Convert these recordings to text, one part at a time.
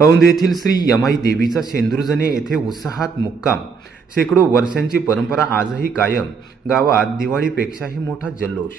औंध येथील श्री यमाई देवीचा शेंदुरजणे येथे उत्साहात मुक्काम। शेकडो वर्षांची परंपरा आजही कायम। गावात दिवाळीपेक्षाही मोठा जल्लोष।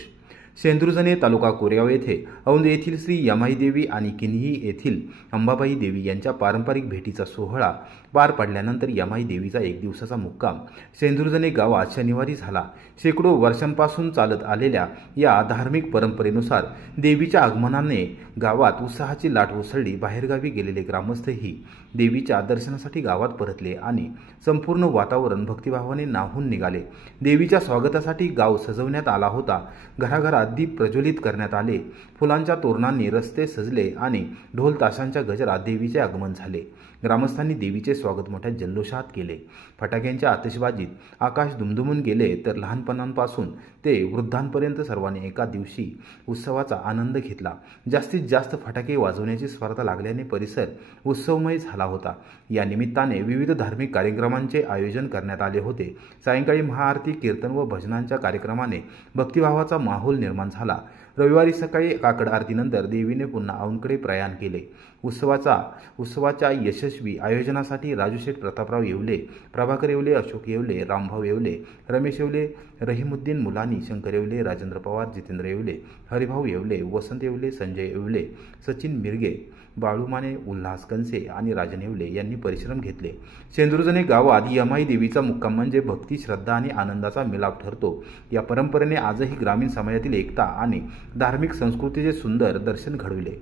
शेंदुरजणे तालुका कोरेगाव येथे औंध येथील श्री यमाई देवी आणि किन्ही येथील अंबाबाई देवी यांच्या पारंपरिक भेटीचा सोहळा पार पडल्यानंतर यमाई देवीचा एक दिवसाचा मुक्काम शेंदुरजणे गावात शनिवारी झाला। शेकडो वर्षांपासून चालत आलेल्या या धार्मिक परंपरेनुसार देवीच्या आगमनाने गावात उत्साहाची लाट उसळली। बाहेरगावी गेलेले ग्रामस्थही देवीच्या दर्शनासाठी गावात परतले आणि संपूर्ण वातावरण भक्तिभावाने न्हाऊन निघाले। देवीच्या स्वागतासाठी गाव सजवण्यात आला होता। घराघरात दीप प्रज्वलित करण्यात आले। फुलांच्या तोरणांनी रस्ते सजले आणि ढोल ताशांच्या गजरात देवीचे आगमन झाले। ग्रामस्थांनी देवीचे स्वागत मोठ्या जल्लोषात केले। फटाक्यांच्या आतिषबाजीत आकाश दुमदुमून गेले तर लहानपणांपासून ते वृद्धांपर्यंत सर्वांनी एका दिवशी उत्सवाचा आनंद घेतला। जास्तीत जास्त फटाके वाजवण्याची स्पर्धा लागल्याने परिसर उत्सवमय झाला होता। या निमित्ताने विविध धार्मिक कार्यक्रमांचे आयोजन करण्यात आले होते। सायंकाळी महाआरती, कीर्तन व भजनांच्या कार्यक्रमाने भक्तिभावाचा माहोल निर्माण झाला। रविवारी सकाळी काकड आरतीनंतर देवीने पुन्हा औंधकडे प्रयाण केले। उत्सवाच्या यशस्वी आयोजनासाठी राजूशेठ प्रतापराव येवले, प्रभाकर येवले, अशोक येवले, रामभाऊ येवले, रमेश येवले, रहीमुद्दीन मुलानी, शंकर येवले, राजेंद्र पवार, जितेंद्र येवले, हरिभाऊ येवले, वसंत येवले, संजय येवले, सचिन मिरगे, बाळू माने, उल्हास कनसे आणि राजन येवले यांनी परिश्रम घेतले। शेंदुरजणे गावात यमाई देवीचा मुक्काम म्हणजे भक्ती, श्रद्धा आणि आनंदाचा मिलाप ठरतो। या परंपरेने आजही ग्रामीण समाजातील एकता आणि धार्मिक संस्कृतीचे सुंदर दर्शन घडविले।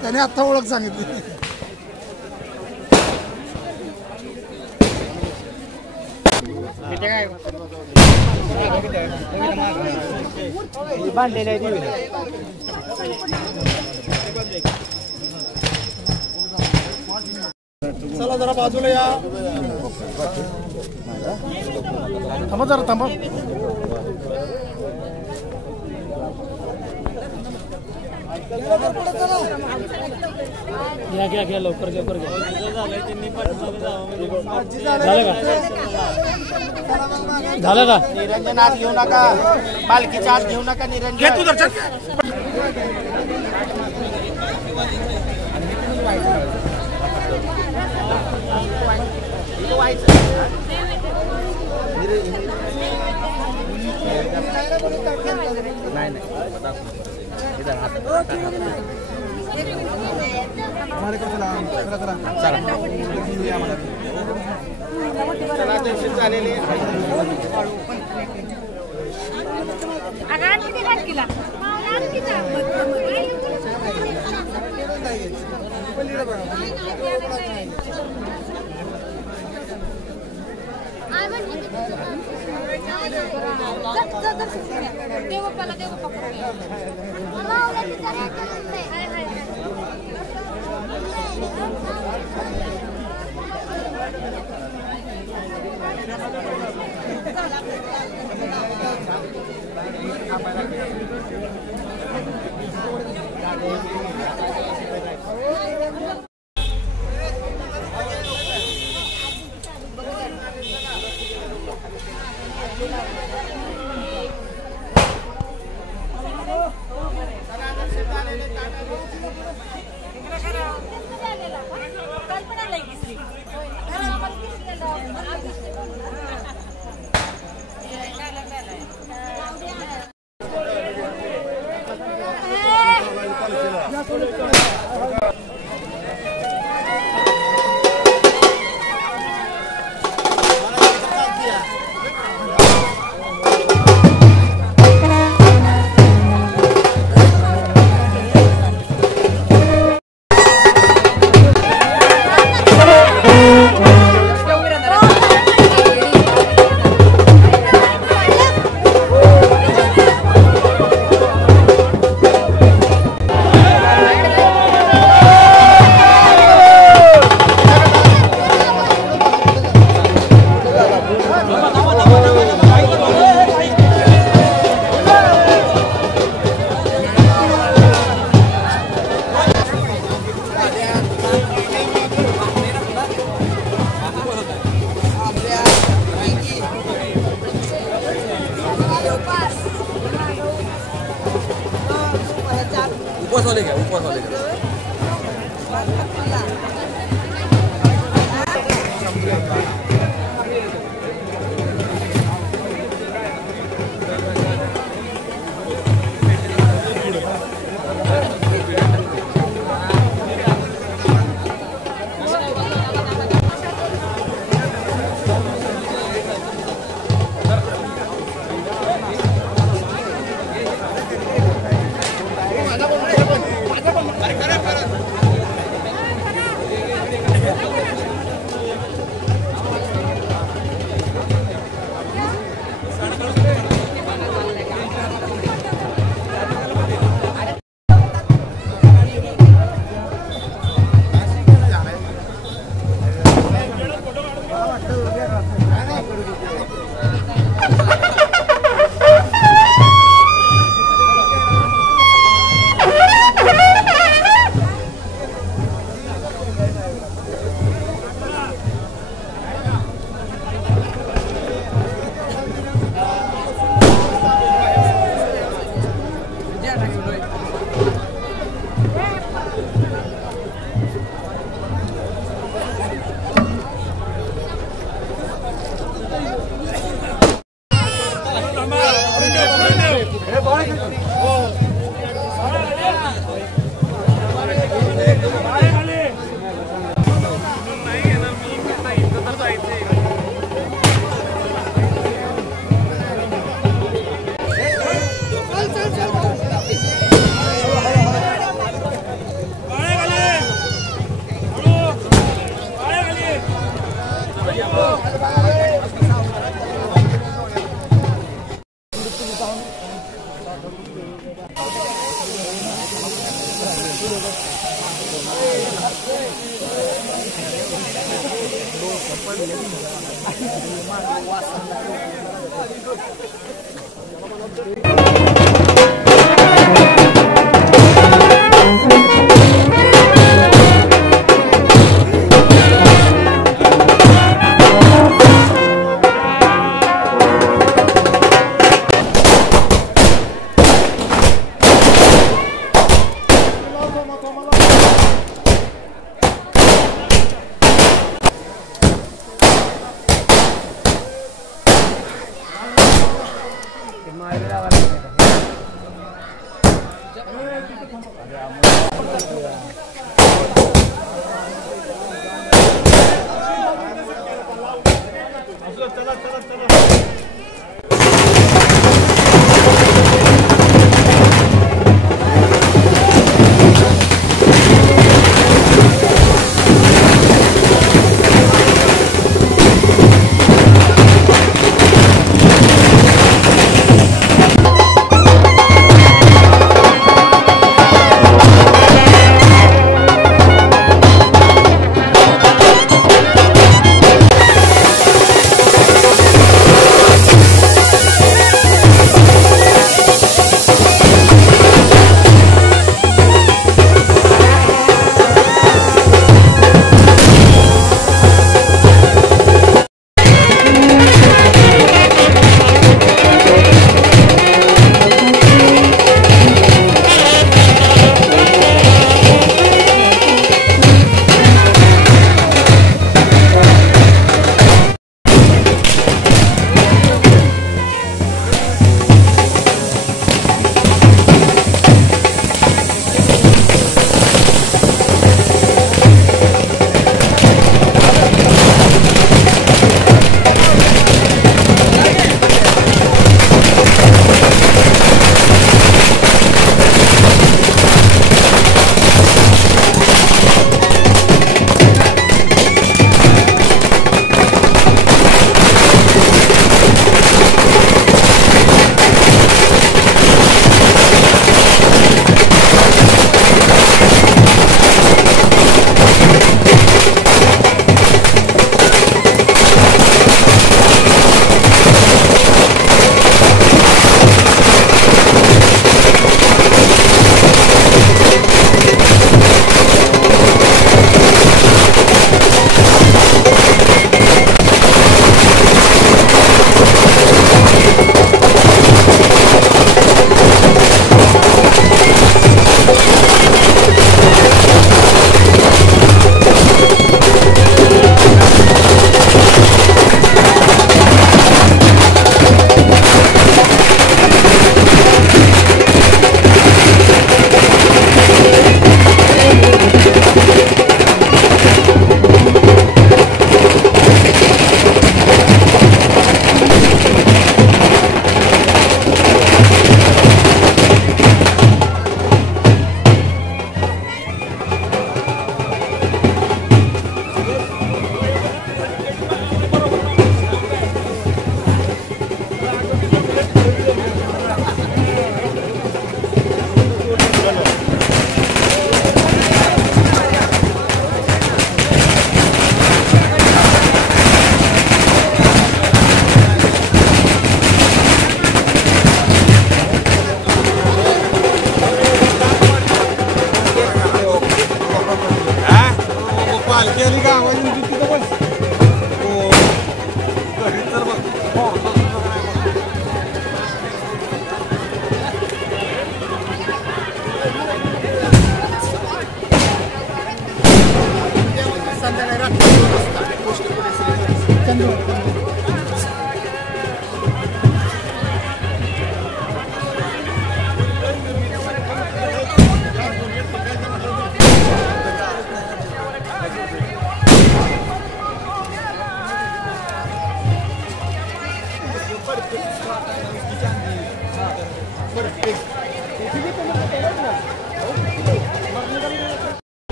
त्याने आता ओळख सांगितली। बांधलेले आहे देवीला. चला जरा बाजूला या. थांबा जरा थांबा. घ्या घ्या घ्या लवकर लवकर घ्या. झालं का? निरंजन आत घेऊ नका, पालखीच्या आत घेऊ नका. निरंजन तू दर्शन.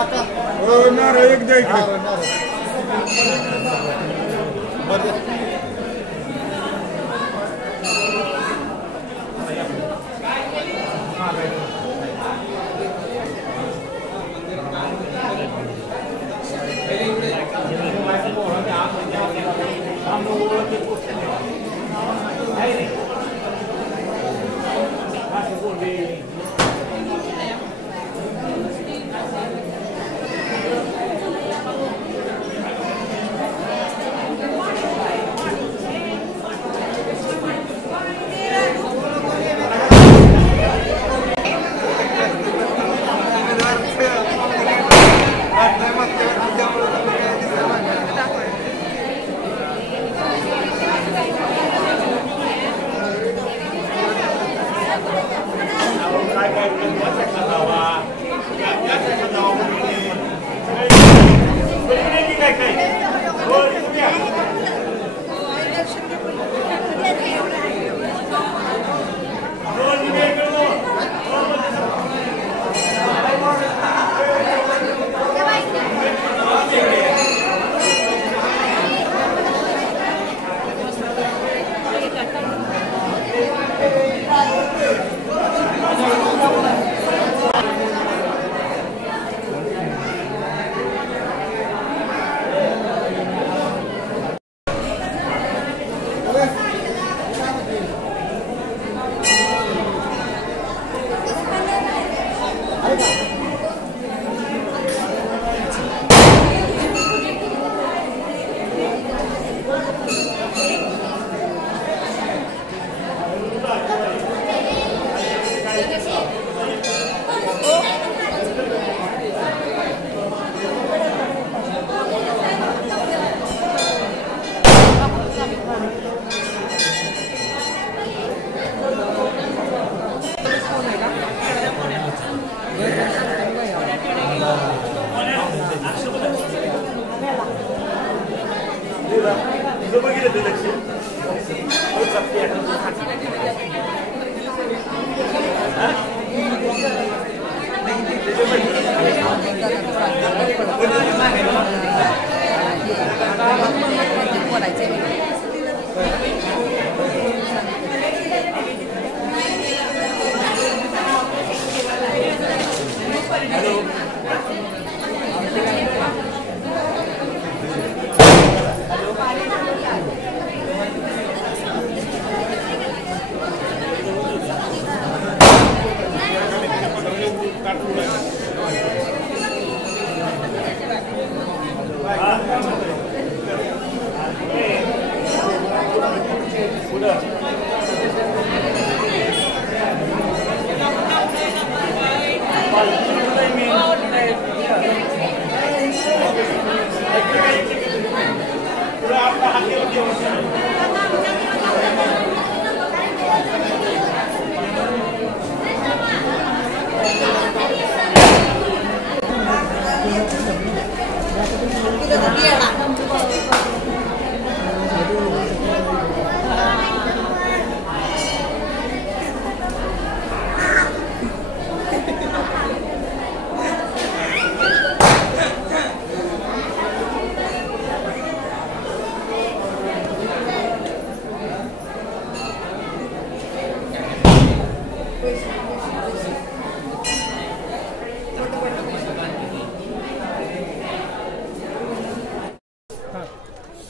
एक द्यायचं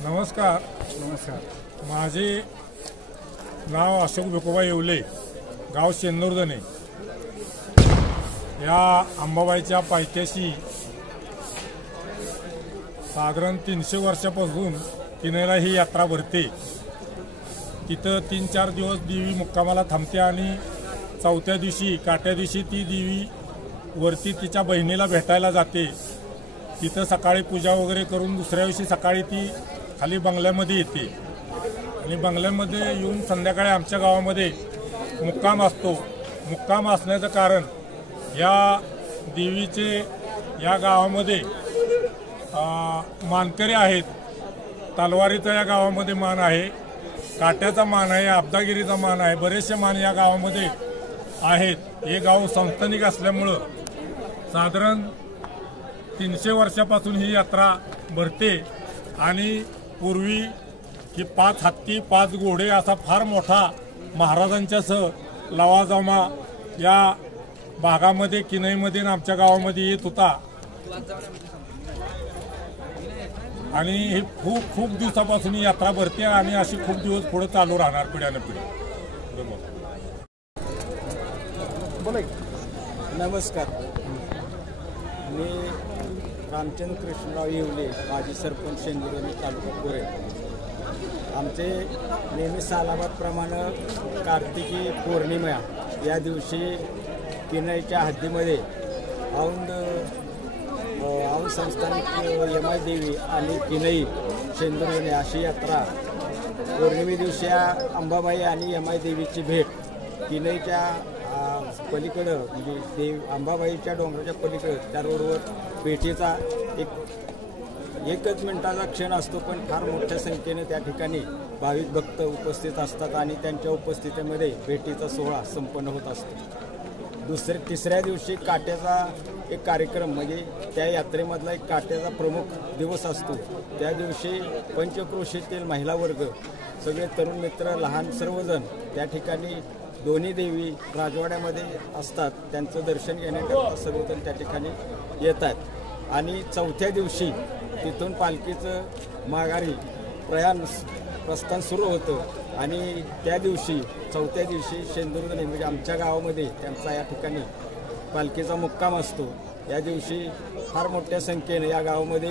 नमस्कार. माझे नाव अशोक भिकोबा येवले, गाव शेंदुर्दने. या अंबाबाईच्या पायथ्याशी साधारण 300 वर्षापासून किनईला ही यात्रा भरते. तिथं 3-4 दिवस देवी मुक्कामाला थांबते आणि 4थ्या दिवशी काट्या दिवशी ती देवी वरती तिच्या बहिणीला भेटायला जाते. तिथं सकाळी पूजा वगैरे करून दुसऱ्या दिवशी सकाळी ती खाली बंगल्यामध्ये येते आणि बंगल्यामध्ये येऊन संध्याकाळी आमच्या गावामध्ये मुक्काम असतो. मुक्काम असण्याचं कारण या देवीचे या गावामध्ये मानकरी आहेत. तलवारीचा या गावामध्ये मान आहे, काट्याचा मान आहे, अब्दागिरीचा मान आहे, बरेचसे मान या गावामध्ये आहेत. हे गाव संस्थानिक असल्यामुळं साधारण 300 वर्षापासून ही यात्रा भरते आणि पूर्वी ही 5 हत्ती 5 घोडे असा फार मोठा महाराजांच्या सह लवाजमा या भागामध्ये किनईमध्ये आणि आमच्या गावामध्ये येत होता आणि हे खूप दिवसापासून ही यात्रा भरते आणि अशी खूप दिवस पुढे चालू राहणार पिढ्यानं पिढी. नमस्कार, मी रामचंद्र कृष्णराव येवले, माजी सरपंच शेंदुर्णी तालुका कोरे. आमचे नेहमी सालाबादप्रमाणे कार्तिकी पौर्णिमा या दिवशी किनईच्या हद्दीमध्ये औंध संस्थानिक यमाई देवी आणि किनई शेंदुर्णी अशी यात्रा पौर्णिमे दिवशी अंबाबाई आणि यमाई देवीची भेट किनईच्या पलीकडं म्हणजे अंबाबाईच्या डोंगराच्या पलीकडं त्या रोडवर भेटीचा एकच मिनिटाचा क्षण असतो, पण फार मोठ्या संख्येने त्या ठिकाणी भाविक भक्त उपस्थित असतात आणि त्यांच्या उपस्थितीमध्ये भेटीचा सोहळा संपन्न होत असतो. तिसऱ्या दिवशी काट्याचा एक कार्यक्रम म्हणजे त्या यात्रेमधला एक काट्याचा प्रमुख दिवस असतो. त्या दिवशी पंचक्रोशीतील महिला वर्ग, सगळे तरुण मित्र, लहान सर्वजण त्या ठिकाणी दोन्ही देवी राजवाड्यामध्ये असतात. त्यांचं दर्शन घेण्याकरता सर्वजण त्या ठिकाणी येतात आणि चौथ्या दिवशी तिथून पालखीचं माघारी प्रस्थान सुरू होतं आणि त्या दिवशी चौथ्या दिवशी शेंदुर्णी म्हणजे आमच्या गावामध्ये त्यांचा या ठिकाणी पालखीचा मुक्काम असतो. या दिवशी फार मोठ्या संख्येने या गावामध्ये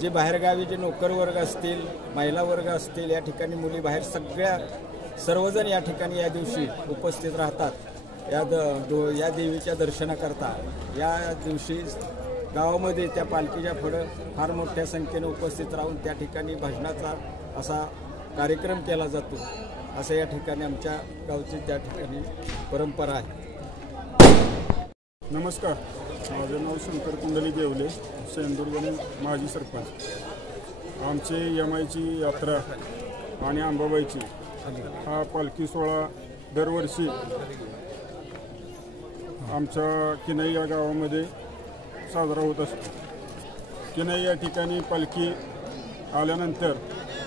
जे बाहेरगावी जे नोकर वर्ग असतील, महिला वर्ग असतील, या ठिकाणी मुली बाहेर सर्वजण या ठिकाणी या दिवशी उपस्थित राहतात या देवीच्या दर्शनाकरता. या दिवशी गावामध्ये त्या पालखीच्या पुढं फार मोठ्या संख्येने उपस्थित राहून त्या ठिकाणी भजनाचा असा कार्यक्रम केला जातो. असं या ठिकाणी आमच्या गावची त्या ठिकाणी परंपरा आहे. नमस्कार, माझं नाव शंकर कुंडली देवले, शेंदुर्णी माजी सरपंच. आमचे यमाईची यात्रा आणि अंबाबाईची हा पालखी सोहळा दरवर्षी आमच्या किनई या गावामध्ये साजरा होत असतो. किनई या ठिकाणी पालखी आल्यानंतर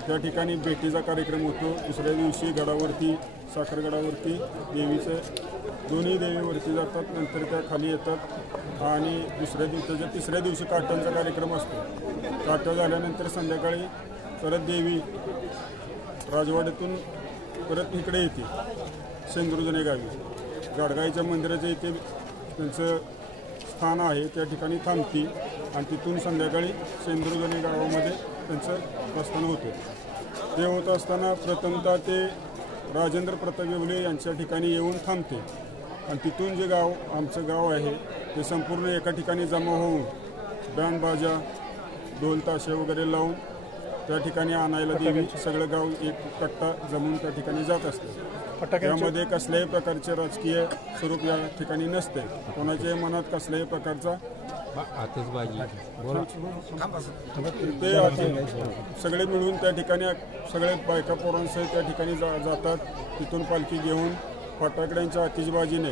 त्या ठिकाणी भेटीचा कार्यक्रम होतो. दुसऱ्या दिवशी गडावरती साखरगडावरती दोन्ही देवीवरती जातात, नंतर त्या खाली येतात आणि तिसऱ्या दिवशी काट्यांचा कार्यक्रम असतो. काट्या झाल्यानंतर संध्याकाळी परत देवी राजवाड्यातून परत इकडे येते शेंदुर्णी गावी. गाडगाईच्या मंदिराच्या इथे त्यांचं स्थान आहे, त्या ठिकाणी थांबती आणि तिथून संध्याकाळी शेंदुर्णी गावामध्ये त्यांचं प्रस्थान होतं. ते होत असताना प्रथमतः ते राजेंद्र प्रताप येवले यांच्या ठिकाणी येऊन थांबते आणि तिथून जे आमचं गाव आहे ते संपूर्ण एका ठिकाणी जमा होऊन बँड बाजा ढोल ताशे वगैरे लावून त्या ठिकाणी आणायला देवी सगळं गाव एक कट्टा जमून त्या ठिकाणी जात असतं. त्यामध्ये कसल्याही प्रकारचे राजकीय स्वरूप या ठिकाणी नसते. कोणाच्या मनात कसल्याही प्रकारचा ते सगळे मिळून त्या ठिकाणी सगळे बायका पोरांसह त्या ठिकाणी जातात. तिथून पालखी घेऊन फटाकड्यांच्या आतिषबाजीने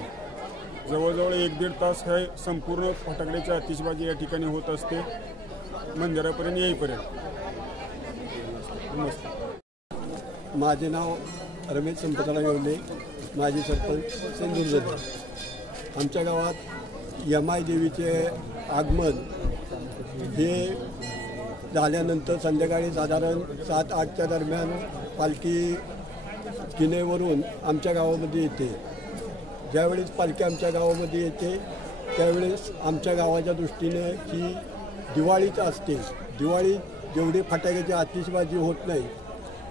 जवळजवळ 1-1.5 तास हे संपूर्ण फटाकड्याची आतिषबाजी या ठिकाणी होत असते मंदिरापर्यंत येईपर्यंत. माझे नाव रमेश संपतराव येवले, माजी सरपंच शेंदुर्णी. आमच्या गावात यमाई देवीचे आगमन हे झाल्यानंतर संध्याकाळी साधारण 7-8च्या दरम्यान पालखी किनईवरून आमच्या गावामध्ये येते. ज्यावेळेस पालखी आमच्या गावामध्ये येते त्यावेळेस आमच्या गावाच्या दृष्टीने ही दिवाळीच असते. दिवाळीत जेवढी फटाक्याची आतिषबाजी होत नाही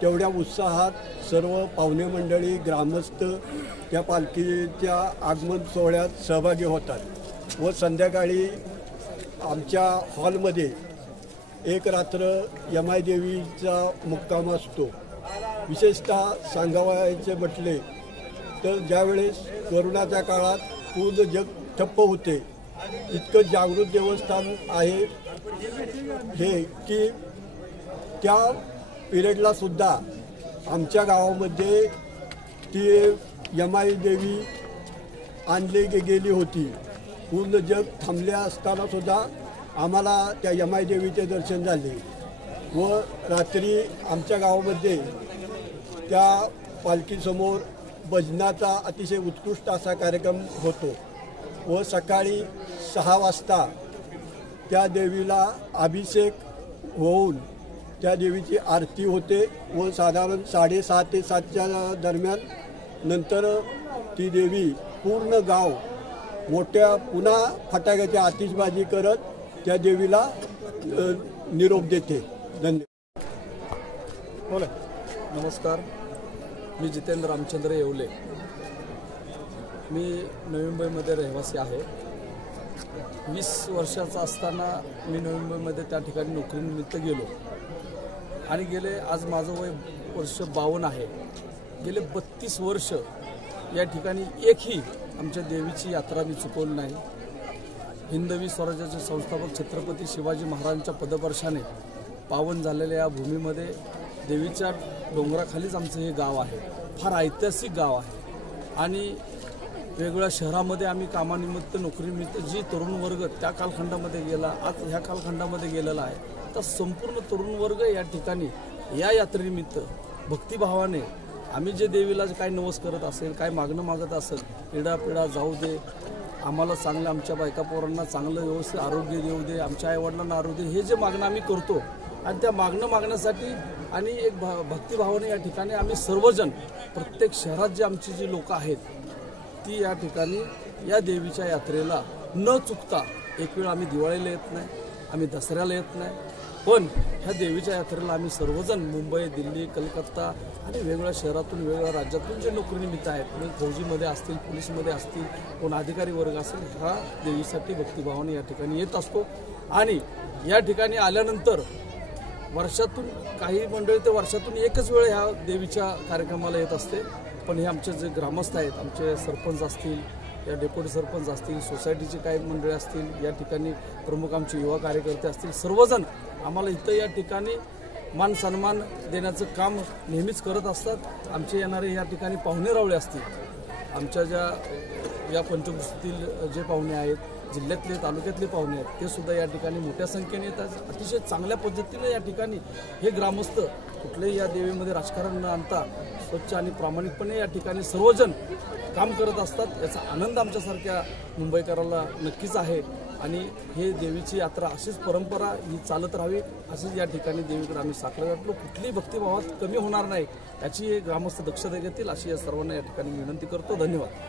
तेवढ्या उत्साहात सर्व पाहुणे मंडळी, ग्रामस्थ त्या पालखीच्या आगमन सोहळ्यात सहभागी होतात व संध्याकाळी आमच्या हॉलमध्ये एक रात्र यमाई देवीचा मुक्काम असतो. विशेषतः सांगावयाचे म्हटले तर ज्यावेळेस कोरोनाच्या काळात पूर्ण जग ठप्प होते, इतकं जागृत देवस्थान आहे हे की त्या पिरियडला सुद्धा आमच्या गावामध्ये ती यमाई देवी आणली गेली होती. पूर्ण जग थांबले असताना सुद्धा आम्हाला त्या यमाई देवीचे दर्शन झाले व रात्री आमच्या गावामध्ये त्या पालखीसमोर भजनाचा अतिशय उत्कृष्ट असा कार्यक्रम होतो व सकाळी 6 वाजता त्या देवीला अभिषेक होऊन त्या देवीची आरती होते व साधारण 6:30 ते 7च्या दरम्यान नंतर ती देवी पूर्ण गाव मोठ्या पुन्हा फटाक्याची आतिषबाजी करत त्या देवीला निरोप देते. धन्यवाद. बोला. नमस्कार, मी जितेंद्र रामचंद्र येवले. मी नवी मुंबईमध्ये रहिवासी आहे. 20 वर्षाचा असताना मी नवी मुंबईमध्ये त्या ठिकाणी नोकरीनिमित्त गेलो आणि गेले आज माझं वय वर्ष 52 आहे. गेले 32 वर्ष या ठिकाणी एकही आमच्या देवीची यात्रा मी चुकवली नाही. हिंदवी स्वराज्याचे संस्थापक छत्रपती शिवाजी महाराजांच्या पदस्पर्शाने पावन झालेल्या या भूमीमध्ये देवीच्या डोंगराखालीच आमचं हे गाव आहे. फार ऐतिहासिक गाव आहे आणि वेगवेगळ्या शहरामध्ये आम्ही कामानिमित्त नोकरीनिमित्त जी तरुण वर्ग त्या कालखंडामध्ये गेला, आज ह्या कालखंडामध्ये गेलेला आहे, तर संपूर्ण तरुण वर्ग या ठिकाणी या यात्रेनिमित्त भक्तिभावाने आम्ही जे देवीला काय नवस करत असेल, काय मागणं मागत असेल, पिढा जाऊ दे, आम्हाला चांगलं, आमच्या बायका पोरांना चांगलं व्यवस्थित आरोग्य देऊ दे, आमच्या आईवडिलांना आरोग्य, हे जे मागणं आम्ही करतो आणि त्या मागणं मागण्यासाठी आणि एक भक्तिभावाने या ठिकाणी आम्ही सर्वजण प्रत्येक शहरात जे आमची जी लोक आहेत ती या ठिकाणी या देवीच्या यात्रेला न चुकता, एक वेळ आम्ही दिवाळीला येत नाही, आम्ही दसऱ्याला येत नाही, पण ह्या देवीच्या यात्रेला आम्ही सर्वजण मुंबई, दिल्ली, कलकत्ता आणि वेगवेगळ्या शहरातून, वेगवेगळ्या राज्यातून जे नोकरीनिमित्त आहेत, म्हणजे फौजीमध्ये असतील, पोलीसमध्ये असतील, कोण अधिकारी वर्ग असेल, ह्या देवीसाठी भक्तिभावाने या ठिकाणी येत असतो. आणि या ठिकाणी आल्यानंतर वर्षातून काही मंडळी ते वर्षातून एकच वेळ ह्या देवीच्या कार्यक्रमाला येत असते. पण हे आमचे जे ग्रामस्थ आहेत, आमचे सरपंच असतील, या डेप्युटी सरपंच असतील, सोसायटीचे काही मंडळी असतील, या ठिकाणी प्रमुख आमचे युवा कार्यकर्ते असतील, सर्वजण आम्हाला इथं या ठिकाणी मान सन्मान देण्याचं काम नेहमीच करत असतात. आमचे येणारे या ठिकाणी पाहुणे रावळे असतील, आमच्या ज्या या पंचकृषीतील जे पाहुणे आहेत, जिल्ह्यातले तालुक्यातले पाहुणे आहेत, ते सुद्धा या ठिकाणी मोठ्या संख्येने येतात. अतिशय चांगल्या पद्धतीने या ठिकाणी हे ग्रामस्थ कुठलेही या देवीमध्ये राजकारण न आणता स्वच्छ आणि प्रामाणिकपणे या ठिकाणी सर्वजण काम करत असतात. याचा आनंद आमच्यासारख्या मुंबईकराला नक्कीच आहे आणि हे देवीची यात्रा अशीच परंपरा ही चालत राहावी, अशीच या ठिकाणी देवीकडे आम्ही साकडं घातलो. कुठलीही भक्तिभावात कमी होणार नाही याची ग्रामस्थ दक्षता घेतील, अशी या सर्वांना या ठिकाणी विनंती करतो. धन्यवाद.